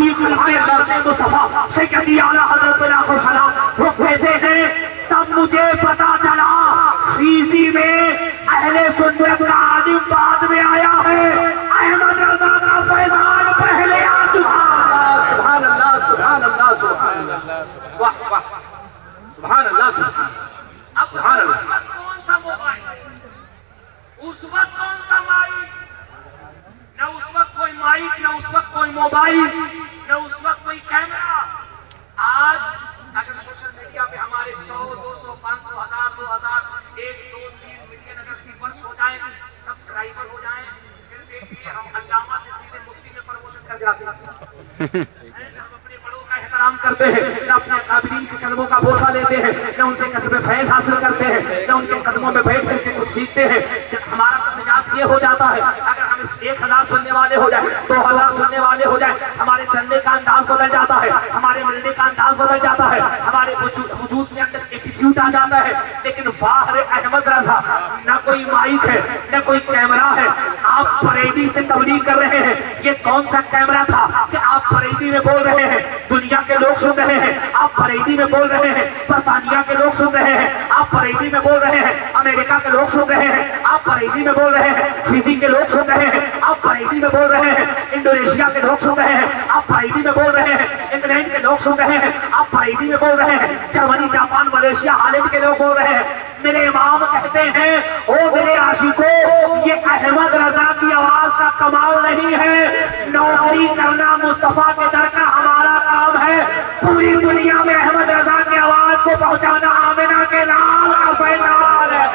صدیق اللہ مصطفیٰ سیدی اعلیٰ حضرت علیہ السلام وہ کہتے ہیں تب مجھے پتا چلا خیزی میں اہل سنت کا عالم بعد میں آیا ہے، احمد رضا کا فیضان پہلے آ چکا۔ سبحان اللہ سبحان اللہ سبحان اللہ، واہ واہ سبحان اللہ سبحان اللہ۔ اب اس وقت کون سا موبائل، اس وقت کون سا مائک، نہ اس وقت کوئی مائک، نہ اس وقت کوئی موبائل، نہ اس وقت کوئی کیمرہ۔ آج اگر سوشل میڈیا پہ ہمارے 100 200 500 1000 2000 1 2 3 ملین اگر فیورز ہو جائیں، سبسکرائبر ہو جائیں، پھر دیکھیے ہم علامہ سے سیدھے مفتی میں پروموشن کر جاتے ہیں۔ ہم اپنے بڑوں کا احترام کرتے ہیں، نہ اپنے قابلین کے قدموں کا بوسہ لیتے ہیں، نہ ان سے کسب فیض حاصل کرتے ہیں، نہ ان کے قدموں میں بیٹھ کر کے کچھ سیکھتے ہیں۔ ہمارا مزاج یہ ہو جاتا ہے اگر ہم 1000 سننے والے ہو جائیں، 2000 سننے والے ہو جائیں، ہمارے چلنے کا انداز بدل جاتا ہے، ہمارے ملنے کا انداز بدل جاتا ہے، ہمارے وجود میں اندر ایٹیٹیوڈ آ جاتا ہے۔ لیکن فاخر احمد رضا نہ کوئی مائک ہے نہ کوئی کیمرہ ہے، آپ پریڈی سے تبلیغ کر رہے ہیں۔ یہ کون سا کیمرہ تھا کہ آپ پریڈی میں بول رہے ہیں، دنیا کے لوگ سن رہے ہیں، آپ پریڈی میں بول رہے ہیں، برطانیہ کے لوگ سن رہے ہیں، آپ پریڈی میں بول رہے ہیں، امریکہ کے لوگ سن رہے ہیں، آپ پریڈی میں بول رہے ہیں، فیجی کے لوگ سن رہے ہیں، آپ پریڈی میں بول رہے ہیں، انڈونیشیا کے لوگ سن رہے ہیں، آپ پریڈی میں بول رہے ہیں، انگلینڈ کے لوگ سن رہے ہیں، آپ پریڈی میں بول رہے ہیں، جرمنی جاپان ملیشیا ہالینڈ کے لوگ بول رہے ہیں۔ میرے امام کہتے ہیں او میرے عاشقوں، یہ احمد رضا کی آواز کا کمال نہیں ہے، نوکری کرنا مصطفیٰ کے در کا ہمارا کام ہے۔ پوری دنیا میں احمد رضا کی آواز کو پہنچانا آمنہ کے لال کا فیضان ہے۔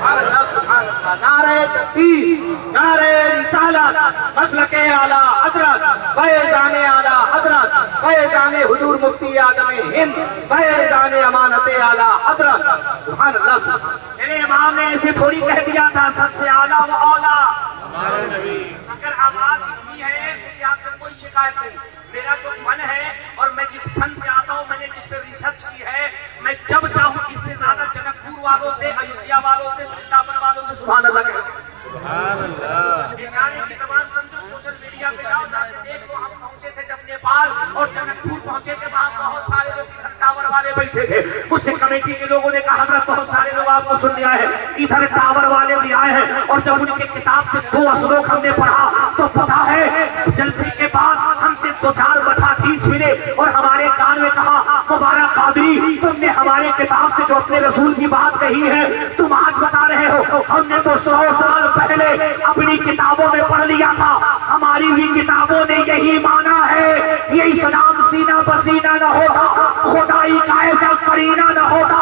سبحان اللہ سبحان اللہ، نعرہ تکبیر، نعرہ رسالت، مسلک اعلیٰ حضرت، فیضان اعلیٰ حضرت، فیضان حضور مفتی اعظم ہند، فیضان امانت اعلیٰ حضرت۔ سبحان اللہ سبحان اللہ۔ میرے امام نے ایسے تھوڑی کہہ دیا تھا سب سے اعلیٰ و اولیٰ ہمارے نبی۔ اگر آواز اتنی ہے مجھے آپ سے کوئی شکایت نہیں، میرا جو فن ہے اور میں جس فن سے آتا ہوں، میں نے جس پہ ریسرچ کی ہے، میں جب چاہوں اس سے زیادہ جنک پور والوں سے، ایودھیا والوں سے، ورنداون والوں سے سبحان اللہ کہتا ہوں۔ سبحان اللہ۔ اشارے کی زبان سمجھو، سوشل میڈیا پہ جاؤ، جا کے دیکھ لو، ہم پہنچے تھے جب نیپال اور جنک پور پہنچے تھے، وہاں بہت سارے لوگ ادھر ٹاور والے بیٹھے تھے، مجھ سے کمیٹی کے لوگوں نے کہا حضرت بہت سارے لوگ آپ کو سن لیا ہے، ادھر ٹاور والے بھی آئے ہیں، اور جب ان کے کتاب سے 2 اسلوک ہم نے پڑھا تو پتا ہے جلسے کے بعد ہم سے 2-4 مٹھاٹھیس ملے اور ہمارے کان میں کہا مبارک قادری، تم نے ہمارے کتاب سے جو اپنے رسول کی بات کہی ہے تم آج بتا رہے ہو، ہم نے تو 100 سال پہلے اپنی کتابوں میں پڑھ لیا تھا، ہماری بھی کتابوں نے یہی مانا ہے، یہ اسلام سینہ بسینہ نہ ہوتا، خدائی کا ایسا قرینہ نہ ہوتا،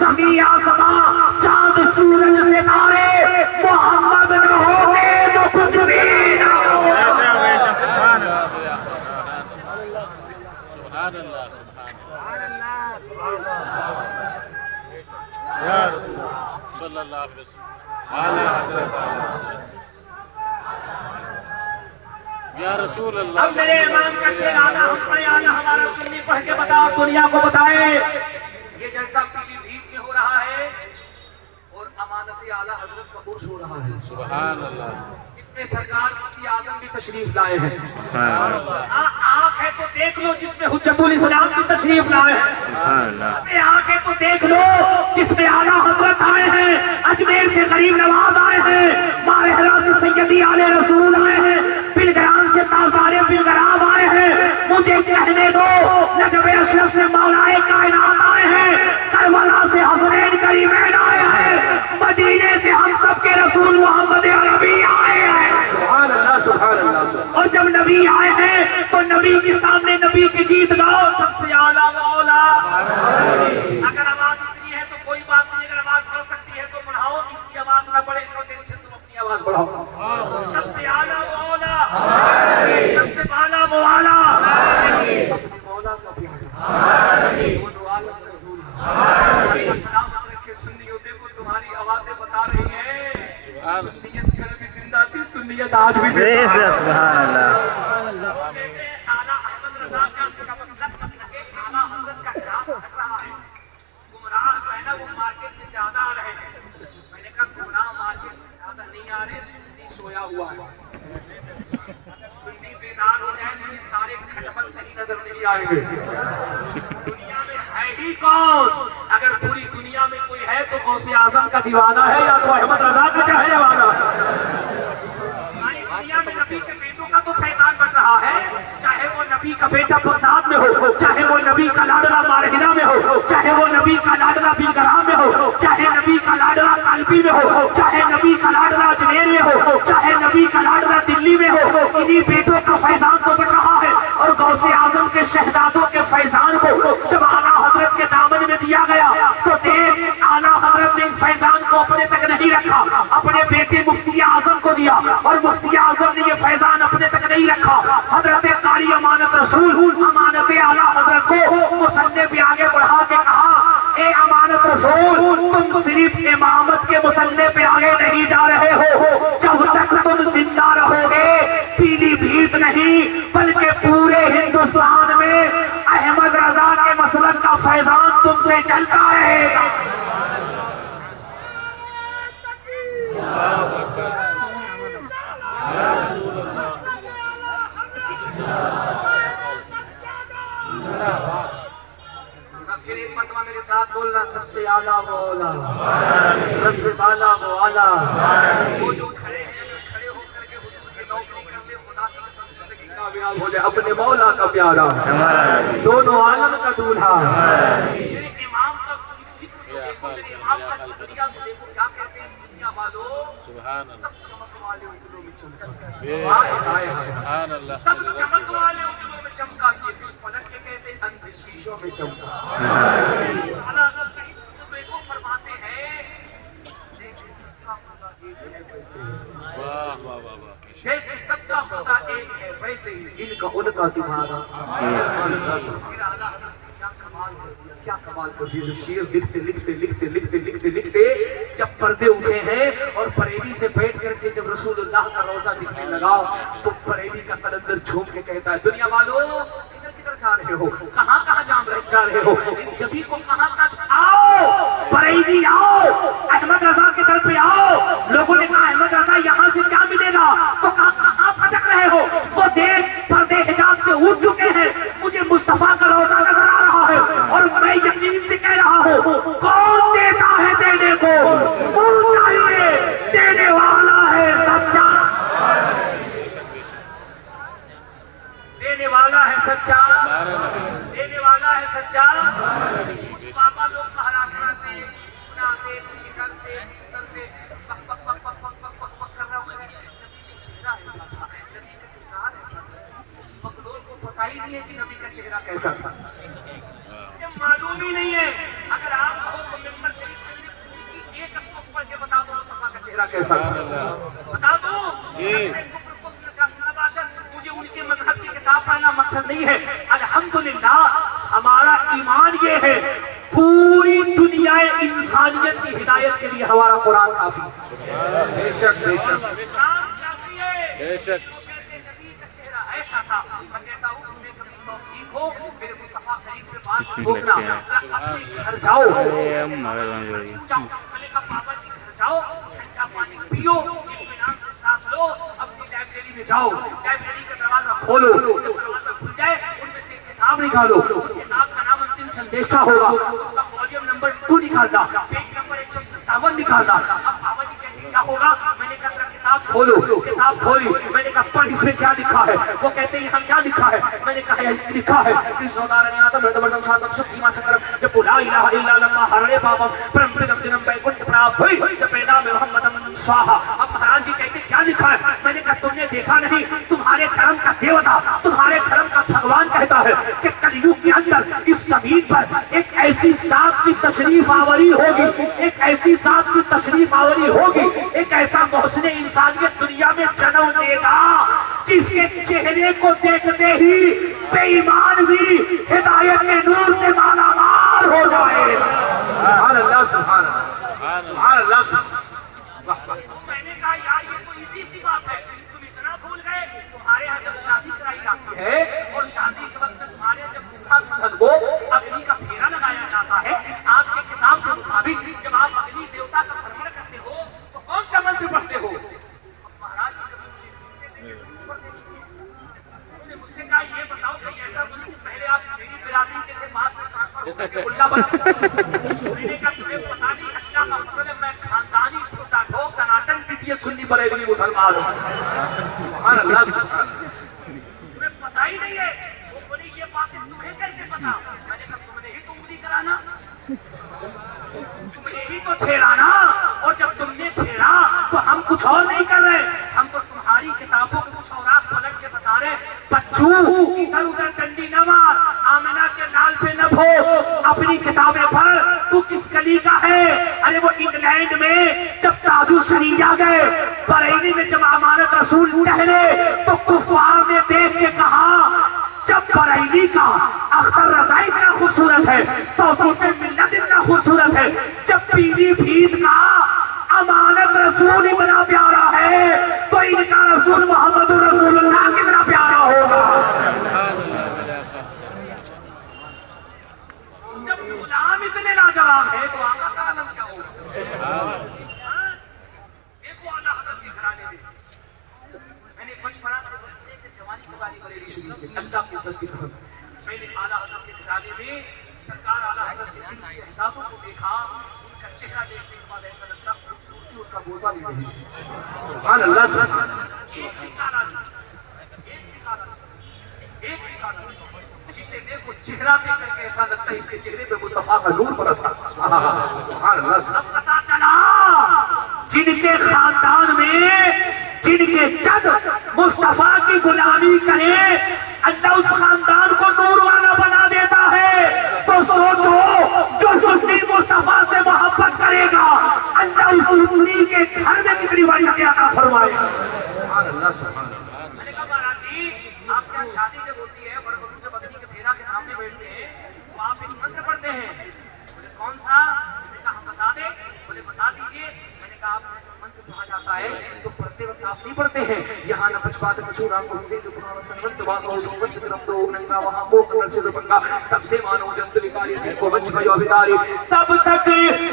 زمین آسمان چاند سورج ستارے محمد نہ ہوگے تو کچھ بھی نہ ہوگا۔ سبحان اللہ سبحان اللہ یا رسول اللہ صلی اللہ علیہ وسلم، اعلیٰ حضرت یا رسول اللہ۔ اب میرے امام کا شعر آنا ہم پڑھے، آنا ہمارا سنی پڑھ کے بتا اور دنیا کو بتائے۔ یہ جلسہ پیلی بھیت میں ہو رہا ہے اور امانت اعلیٰ حضرت کا عرس ہو رہا ہے، سبحان اللہ۔ جس میں سرکار مفتی اعظم بھی تشریف لائے ہیں۔ سبحان اللہ آنکھ ہے تو دیکھ لو جس میں حجت الاسلام بھی تشریف لائے ہیں، سبحان اللہ۔ آنکھ ہے تو دیکھ لو جس میں اعلیٰ حضرت آئے ہیں، اجمیر سے غریب نواز آئے ہیں، ماہرہ سے سیدی آل رسول آئے ہیں، بلگرام سے تاجدار بلگرام آئے ہیں، مجھے کہنے دو نجف اشرف سے مولا کائنات آئے ہیں، کربلا سے حسنین کریمین آئے ہیں، مدینے سے ہم سب کے رسول محمد عربی آئے ہیں۔ سبحان اللہ سبحان اللہ۔ اور جب نبی آئے ہیں تو نبی کے سامنے نبی کے گیت گاؤ، سب سے اعلیٰ و اولیٰ۔ اگر آواز اتنی ہے تو کوئی بات نہیں، اگر آواز بڑھ سکتی ہے تو بڑھاؤ، اس کی آواز نہ بڑھے تو ٹینشن، تم اپنی آواز بڑھاؤ۔ سب سے اعلیٰ و اولیٰ، سب سے بالا و اعلیٰ، اپنے مولا کا پیارا، وہ نوالہ کا رسول ہے۔ اللہ سلامت رکھے سنیوں، دیکھو تمہاری آوازیں بتا رہی ہیں سنیت کل بھی زندہ تھی، سنیت آج بھی زندہ ہے۔ سبحان اللہ۔ کہتے ہیں اعلیٰ احمد رضا کا مسلک اعلیٰ حضرت کا خلاف ہٹ رہا ہے، گمراہ جو ہے نا وہ مارکیٹ میں زیادہ آ رہے ہیں۔ میں نے کہا گمراہ مارکیٹ میں زیادہ نہیں آ رہے، سنی سویا ہوا ہے، اگر سنی بیدار ہو جائے تو یہ سارے کھٹمل نہیں آئیں گے. دنیا میں ہے ہی کون؟ اگر پوری دنیا میں کوئی ہے تو غوث اعظم کا دیوانہ ہے یا تو احمد رضا کا چاہنے والا. دنیا میں نبی کے بیٹوں کا تو فیضان بڑھ رہا ہے, چاہے وہ نبی کا بیٹا بغداد میں ہو, چاہے وہ نبی کا لاڈلا مارہنہ میں ہو, چاہے وہ نبی کا لاڈلا بلگرام میں ہو, چاہے نبی کا لاڈلا کالپی میں ہو, چاہے نبی کا لاڈلا اجمیر میں ہو, چاہے نبی کا لاڈلا دلی میں ہو, انہی بیٹوں کا فیضان تو بڑھ رہا ہے. اور غوث اعظم کے شہزادوں کے فیضان کو جب اعلیٰ حضرت کے دامن میں دیا گیا تو دیکھ اعلیٰ حضرت نے اس فیضان کو اپنے تک نہیں رکھا, اپنے بیٹے مفتی اعظم کو دیا, اور مفتی اعظم نے یہ فیضان اپنے تک نہیں رکھا. حضرت قاری امانت رسول امانت اعلیٰ حضرت کو مصنف پہ آگے بڑھا کے کہا, اے امانت رسول تم صرف امامت کے مصنف پہ آگے نہیں جا رہے ہو, جب تک تم زندہ رہو گے پیلی بھیت نہیں بلکہ پورے ہندوستان میں احمد رضا کے مسلک کا فیضان تم سے چلتا رہے گا. پھر ایک مرتبہ میرے ساتھ بولنا, سب سے اعلیٰ وہ اولا, سب سے بالا وہ اعلیٰ. وہ جو کھڑے ہیں کھڑے ہو کر کے حضور کی نوکری کر لے, خدا کی قسم زندگی کامیاب ہو جائے. اپنے مولا کا پیارا, دونوں عالم کا دولہا. میرے امام کا فکر تو دیکھو, میرے امام کا نظریہ تو دیکھو, کیا کہتے ہیں دنیا والوں, سب چمک والے اجلوں میں چمکا, سب چمک والے اجلوں میں چمکا, یہ پھر پلٹ کے کہتے ہیں اندھ شیشوں میں چمکا. فرماتے ہیں جیسے سب کا خدا ایک ہے ویسے ہی, جیسے سب کا خدا ایک ہے ویسے ہی ان کا ان کا تمہارا. پھر اعلیٰ حضرت نے کیا کمال کر دیا, کیا کمال کر دیا. شیر لکھتے لکھتے لکھتے لکھتے لکھتے لکھتے جب پردے اٹھے ہیں اور بریلی سے بیٹھ کر کے جب رسول اللہ کا روضہ دکھنے لگا تو بریلی کا قلندر جھوم کے کہتا ہے, دنیا والوں کدھر جا رہے ہو, کہاں کہاں جا رہے ہو, ان جبھی کو کہاں آؤ بریلی آؤ, احمد رضا کے در پہ آؤ. لوگوں نے کہا احمد رضا یہاں سے کیا ملے گا, تو کہا کہاں پھٹک رہے ہو, وہ دیکھ پردے حجاب سے اٹھ چکے ہیں, مجھے مصطفیٰ کا روضہ نظر آ رہا ہے, اور میں یقین سے کہہ رہا ہوں کون دیتا ہے دینے کو, منہ چاہیے دینے والا ہے سچا, دینے والا ہے سچا, دینے والا ہے سچا. اس پاپا لوگ مہاراشٹر سے, پونا سے, چکن سے, چتر سے پک پک پک پک پک پک پک پک کر رہا ہوں. نبی کا چہرہ ایسا تھا, نبی کا کردار ایسا تھا. اس مقلوب کو پتہ ہی نہیں ہے کہ نبی کا چہرہ کیسا تھا, اسے معلوم ہی نہیں ہے. اگر آپ کہو تو ممبر شریف سے ایک اسمت پڑھ کے بتا دو مصطفیٰ کا چہرہ کیسا تھا, بتا دو. مجھے ان کے مذہب کی کتاب پڑھنا مقصد نہیں ہے. الحمدللہ ہمارا ایمان یہ ہے پوری دنیا انسانیت کی ہدایت کے لیے ہمارا قرآن کافی ہے. بے شک بے شک قرآن کافی ہے. بے شک کہتے ہیں نبی کا چہرہ ایسا تھا. میں کہتا ہوں تمہیں کبھی توفیق ہو میرے مصطفیٰ کریم کے پاس ٹھوکنا, اپنے گھر جاؤ, میں نے کہا پاپا جی گھر جاؤ, ٹھنڈا پانی پیو, اطمینان سے سانس لو, اپنی لائبریری میں جاؤ, لائبریری کا دروازہ کھولو, جب دروازہ کھل جائے ان میں سے ایک کتاب نکالو, اس کتاب کا نام انتم سندیشہ ہوگا, اس کا والیوم نمبر 2 نکالنا, پیج نمبر 157 نکالنا. اب بابا جی کہتے ہیں کیا ہوگا, میں نے کہا کتاب کھولو, کتاب کھولی, میں نے کہا پڑھ اس میں کیا لکھا ہے, وہ کہتے ہیں یہاں کیا لکھا ہے, میں نے کہا لکھا ہے کرشنودارنی آدم ردبردم شادم سکھیما سکرم جب لا الہ الا اللہ ہرڑے پاپم پرم پرم جنم بیکنٹ پراپ ہوئی جب نام محمدم سواہا. اب مہاراج جی کہتے کیا لکھا ہے, میں نے کہا تم نے دیکھا نہیں, تمہارے دھرم کا دیوتا, تمہارے دھرم کا بھگوان کہتا ہے کہ کلیوگ کے اندر اس زمین پر ایک ایسی ذات کی تشریف آوری ہوگی, ایک ایسی ذات کی تشریف آوری ہوگی, ایک ایسا محسن انسانیت دنیا میں جنم دے گا جس کے چہرے کو دیکھتے ہی بے ایمان بھی ہدایت کے نور سے مالا مال ہو جائے. سبحان اللہ سبحان اللہ سبحان اللہ. میں نے کہا یار یہ تو ایزی سی بات ہے, تم اتنا بھول گئے. تمہارے ہاں جب شادی کرائی جاتی ہے اور شادی کے وقت تمہارے جب دلہا دلہن کو اگنی کا پھیرا لگایا جاتا ہے, آپ کے کتاب کے مطابق جب آپ اگنی دیوتا کا پرمن کرتے ہو تو کون سا منتر پڑھتے ہو. اب مہاراج جی کبھی مجھے مجھ سے کہا یہ بتاؤ کہ ایسا نہیں کہ پہلے آپ میری برادری کے تھے بعد میں ٹرانسفر ہو کر کے ملا بنا. میں نے کہا تمہیں پتا نہیں اللہ کا فضل ہے میں خاندانی ٹوٹا ٹھوک ٹناٹن پیٹیے سنی بریلوی مسلمان ہوں. سبحان اللہ سبحان اللہ. تمہیں پتا ہی نہیں ہے. وہ بولی یہ باتیں تمہیں کیسے پتا؟ میں نے کہا تم نے ہی تو انگلی کرانا, تم نے ہی تو چھیڑا نا, اور جب تم نے چھیڑا تو ہم کچھ اور نہیں کر رہے, ہم تو تمہاری کتابوں کے کچھ اوراق پلٹ کے بتا رہے بچوں ادھر ادھر ڈنڈی نہ مار, آمنہ کے لال پہ نہ پھونک, اپنی کتابیں پڑھ, تو کس گلی کا ہے؟ ارے وہ انگلینڈ میں جب تاج الشریعہ گئے, بریلی میں جب امانت رسول ٹہلے تو کفار نے دیکھ کے کہا جب بریلی کا اختر رضا اتنا خوبصورت ہے, توصیف ملت اتنا خوبصورت ہے, جب پیلی بھیت کا امانت رسول اتنا پیارا ہے تو ان کا رسول محمد رسول اللہ کتنا پیارا ہوگا. جب غلام اتنے لاجواب ہے تو آقا کا عالم کیا ہوگا. دیکھو اعلیٰ حضرت کے گھرانے میں نے بچپنا سے جوانی گزاری بریلی شریف میں, اللہ کی عزت کی قسم میں نے اعلیٰ حضرت کے گھرانے میں سرکار اعلیٰ حضرت کے جن شہزادوں کو دیکھا, ان کا چہرہ دیکھنے کے بعد ایسا لگتا خوبصورتی ان کا بوسہ بھی نہیں. سبحان اللہ سبحان اللہ. ایک بھی کالا نہیں, ایک بھی کالا نہیں, ایک بھی کالا نہیں, جسے دیکھو چہرہ دیکھ کر کے ایسا لگتا ہے اس کے چہرے پہ مصطفیٰ کا نور برسا. سبحان اللہ. اب پتا چلا جن کے خاندان میں جن کے جد مصطفیٰ کی غلامی کرے اللہ اس خاندان کو نور والا بنا دیتا ہے, تو سوچو جو سنی مصطفیٰ سے محبت کرے گا اللہ اس سنی کے گھر میں کتنی برکتیں عطا فرمائے. سبحان اللہ سبحان اللہ. میں نے کہا مہاراج جی آپ کے شادی جب ہوتی ہے بڑے بزرگ جب اگنی کے پھیرا کے سامنے بیٹھتے ہیں تو آپ ایک منتر پڑھتے ہیں. بولے کون سا؟ میں نے کہا ہم بتا دیں. بولے بتا دیجئے. میں نے کہا آپ منتر کہا جاتا ہے تو پڑھتے وقت آپ نہیں پڑھتے ہیں یہاں نہ پچھباد مچھورا کو ہوں گے جو قرآن سنوت باقا سنوت کرم دو نگا وہاں کو کنر سے ربنگا تب سے مانو جنت لکاری دل کو بچ گئے بیداری تب تک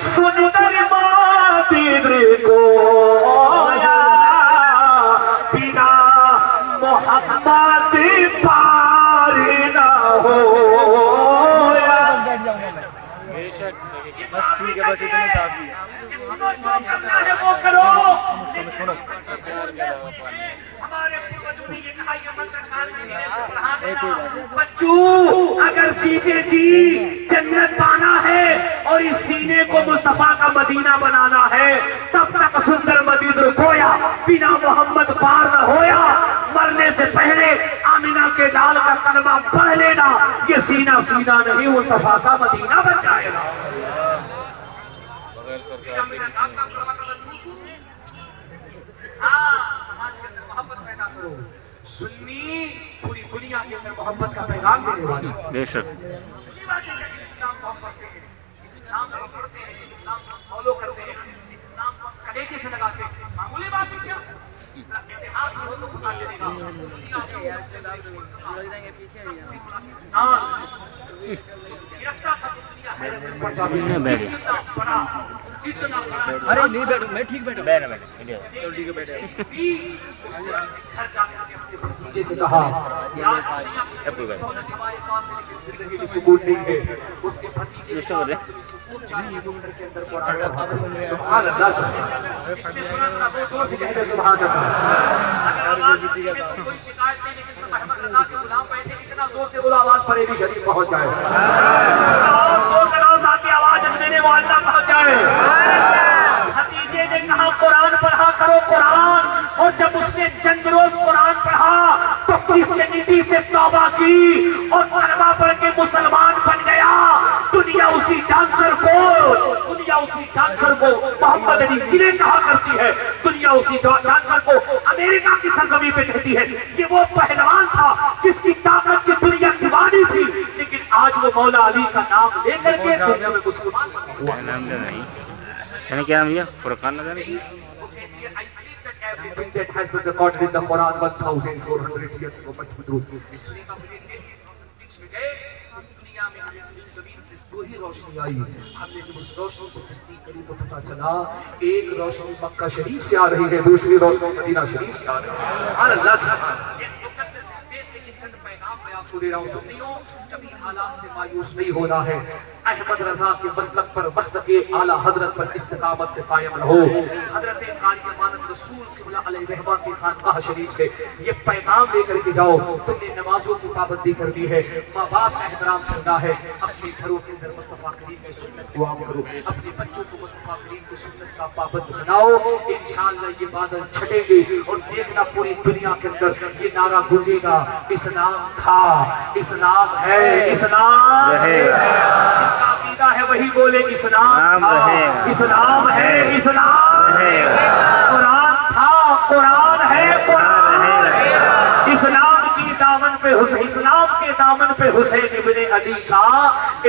سندر ماں دیدر کو بنا محمد پار نہ ہو. بے شک بس ٹھیک ہے, بس اتنے کافی ہے. سنو جو کرنا ہے وہ کرو. سنو ہمارے پروجوں نے یہ کہا یہ منتر کان مہینے سے پڑھا دینا. بچوں اگر جیتے جی جنت پانا ہے اور اس سینے کو مصطفیٰ کا مدینہ بنانا ہے تب تک سندر مدینہ گویا بنا محمد پار نہ ہویا. مرنے سے پہلے آمنہ کے لال کا کلمہ پڑھ لینا, یہ سینہ سینہ نہیں مصطفیٰ کا مدینہ بن جائے گا. سماج کے اندر محبت پیدا کرو. سنی پوری دنیا کے اندر محبت کا پیغام دینے والی. بے شک یہ بات ہے کہ جس اسلام کو ہم پڑھتے ہیں, جس اسلام کو ہم پڑھتے ہیں, جس اسلام کو ہم فالو کرتے ہیں, جس اسلام کو ہم کلیجے سے لگاتے ہیں, معمولی بات ہے کیا؟ اتحاد ہو تو پتا چلے گا. دنیا کے سب سے بڑا انسان جو گرفتہ تھا دنیا حیرت پڑ جاتی ہے. اتنا بڑا ارے نہیں بیٹھو, میں ٹھیک بیٹھا. بیٹھا بیٹھا ٹھیک ہے بیٹھا. اس نے گھر جا کر کے اپنے بھتیجے سے کہا یار دولت ہمارے پاس ہے لیکن زندگی میں سکون نہیں ہے. اس کے بھتیجے نے سکون چاہیے جو گھر کے اندر قرآن پڑھا. سبحان اللہ سبحان. جس نے سنا تھا وہ زور سے کہہ دے سبحان اللہ. اگر آواز آتی ہے تو کوئی شکایت نہیں, لیکن سب احمد رضا کے غلام بیٹھے کتنا زور سے وہ آواز بریلی شریف پہنچ جائے. اور زور لگاؤ تاکہ آواز اجمیر معلیٰ پہنچ جائے. بھتیجے نے کہا قرآن پڑھا کرو قرآن, اور جب اس نے چند روز قرآن پڑھا تو کرسچینٹی سے توبہ کی اور کلمہ پڑھ کے مسلمان بن گیا. دنیا اسی ڈانسر کو محمد علی گرے کہا کرتی ہے, دنیا اسی ڈانسر کو امریکہ کی سرزمین پہ کہتی ہے. یہ وہ پہلوان تھا جس کی طاقت کی دنیا دیوانی تھی, لیکن آج وہ مولا علی کا نام لے کر کے دنیا میں مسلمان ہوا. یعنی کیا نام لیا فرقان نظر نہیں. Everything that has been recorded in the Quran 1400 years ago must be true. اس سورہ کا بیچ میں گئے تو دنیا میں ہمیں صرف زمین سے دو ہی روشنی آئی. ہم نے جب اس روشنی کو تحقیق کری تو پتا چلا ایک روشنی مکہ شریف سے آ رہی ہے, دوسری روشنی مدینہ شریف سے آ رہی ہے. سبحان اللہ سبحان. اس مقدس اسٹیج سے یہ چند پیغام میں آپ آپ کو دے رہا ہوں سنیوں، کبھی حالات سے مایوس نہیں ہونا ہے، احمد رضا کے مسلک پر، مسلک اعلیٰ حضرت پر استقامت سے قائم رہو۔ حضرت قاری امانت رسول قبلہ علیہ رحمہ کی خانقاہ شریف سے یہ پیغام لے کر کے جاؤ، تم نے نمازوں کی پابندی کرنی ہے، ماں باپ کا احترام کرنا ہے، اپنے گھروں کے اندر مصطفیٰ کریم کی سنت کو عام کرو، اپنے بچوں کو مصطفیٰ کریم کی سنت کا پابند بناؤ، انشاءاللہ یہ بادل چھٹیں گے اور دیکھنا پوری دنیا کے اندر یہ نعرہ گونجے گا، اسلام تھا، اسلام ہے، اسلام رہے گا، جس کا عقیدہ ہے وہی بولے اسلام تھا، اسلام ہے، اسلام رہے گا، قرآن تھا، قرآن ہے، قرآن ہے، اسلام کی دامن پہ اسلام کے دامن پہ حسین ابن علی کا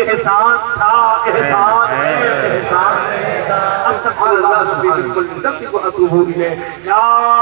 احسان تھا، احسان ہے، احسان ہے۔ استغفر اللہ سبحانہ و تعالی و اتوب الیہ۔